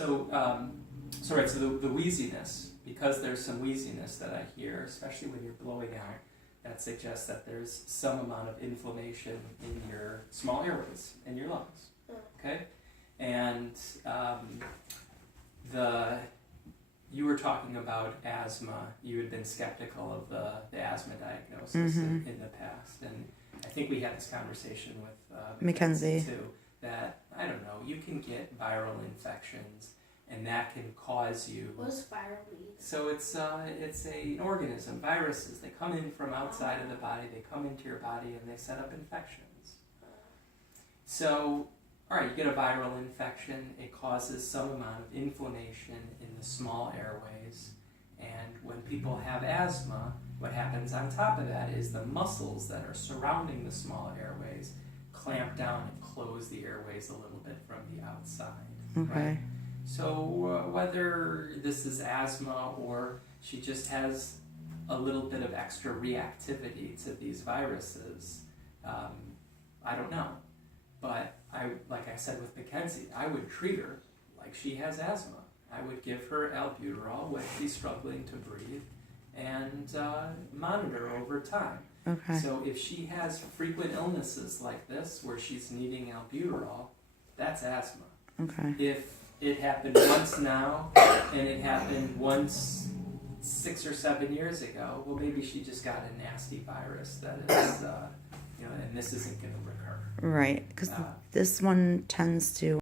So the wheeziness, because there's some wheeziness that I hear, especially when you're blowing out, that suggests that there's some amount of inflammation in your small airways, in your lungs. Okay? And you were talking about asthma. You had been skeptical of the asthma diagnosis in the past. And I think we had this conversation with Mackenzie too, that, I don't know, you can get viral infections and that can cause you... What does viral mean? So it's an organism, viruses. They come in from outside of the body, they come into your body and they set up infections. So, alright, you get a viral infection, it causes some amount of inflammation in the small airways, and when people have asthma, what happens on top of that is the muscles that are surrounding the small airways clamp down and close the airways a little bit from the outside. Okay. Right? So whether this is asthma or she just has a little bit of extra reactivity to these viruses, I don't know. But like I said with Mackenzie, I would treat her like she has asthma. I would give her albuterol when she's struggling to breathe and monitor over time. Okay. So if she has frequent illnesses like this where she's needing albuterol, that's asthma. Okay. If it happened once now and it happened once 6 or 7 years ago, well, maybe she just got a nasty virus that is, and this isn't going to recur. Right, because this one tends to